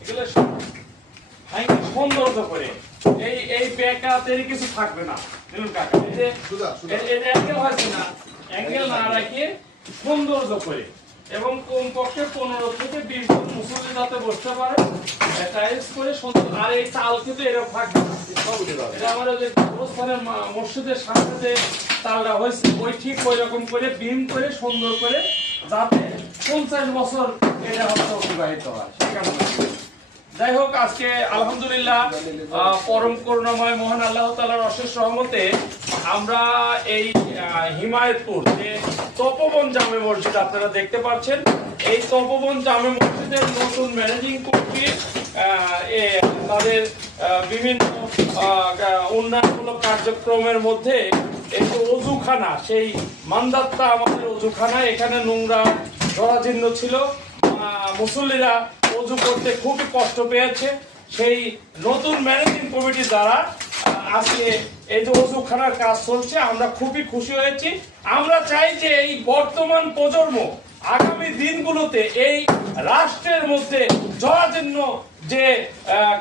এগুলো সৌন্দর্য করে এই এই বেকাতের কিছু থাকবে না। দেখুন কাকা যে এই যে অ্যাঙ্গেল হয়েছে না অ্যাঙ্গেল না রাখে সৌন্দর্য করে এবং কমপক্ষে পনেরো থেকে বিশ জন মুসল্লি যাতে বসতে পারে টাইলস করে সুন্দর আর এই চাল কিন্তু এরকম থাকবে। এটা আমার যে গোরস্থানের মসজিদের সামনে যে তালটা হয়েছে, ওই ঠিক ওই রকম করে বিম করে সুন্দর করে যাতে পঞ্চাশ বছর এটা হচ্ছে অতিবাহিত হয় সে কারণে। যাই হোক, আজকে আলহামদুলিল্লাহ পরম করুণাময় মহান আল্লাহ তালার অশেষ রহমতে আমরা এই হিমায়তপুর যে তপবন জামে মসজিদ আপনারা দেখতে পাচ্ছেন, এই তপবন জামে মসজিদের নতুন ম্যানেজিং কমিটি তাদের বিভিন্ন উন্নয়নমূলক কার্যক্রমের মধ্যে যে অজুখানা, সেই মান্দাত্তা আমাদের অজুখানা, এখানে নোংরা জরাজীর্ণ ছিল। মুসল্লিরা অজু করতে খুবই কষ্ট পেয়েছে। সেই নতুন ম্যানেজিং কমিটি দ্বারা আজকে এই যে অজুখানার কাজ চলছে, আমরা খুবই খুশি হয়েছি। আমরা চাই যে এই বর্তমান প্রজন্ম আগামী দিনগুলোতে এই রাষ্ট্রের মধ্যে জরাজীর্ণ যে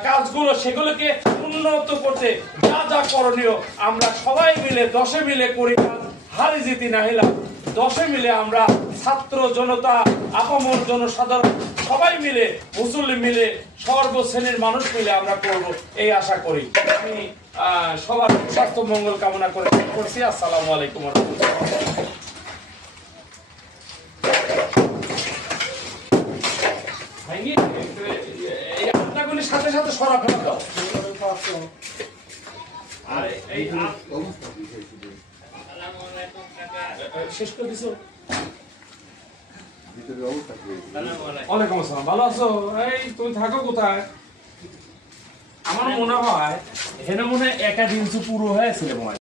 কাজগুলো, সেগুলোকে উন্নত করতে যা যা করণীয়, আমরা সবাই মিলে, দশে মিলে করি হারি জিতি নাহিলাম দশে মিলে আমরা ছাত্র জনতা, আপামর জনসাধারণ সবাই মিলে, মুসল্লি মিলে সর্ব শ্রেণির মানুষ মিলে আমরা করব এই আশা করি। আমি সবার স্বাস্থ্য মঙ্গল কামনা করে করছি। আসসালামু আলাইকুম সাথে সাথে সরা ফেলে দাও। আর, এই আট- শেষ অবস্থা কি ওয়ালাইকুম আসসালাম ভালো আছো? এই তুমি থাকো কোথায়? আমার মনে হয় এখানে মনে হয় দিন পুরো হয়েছিল মনে হয়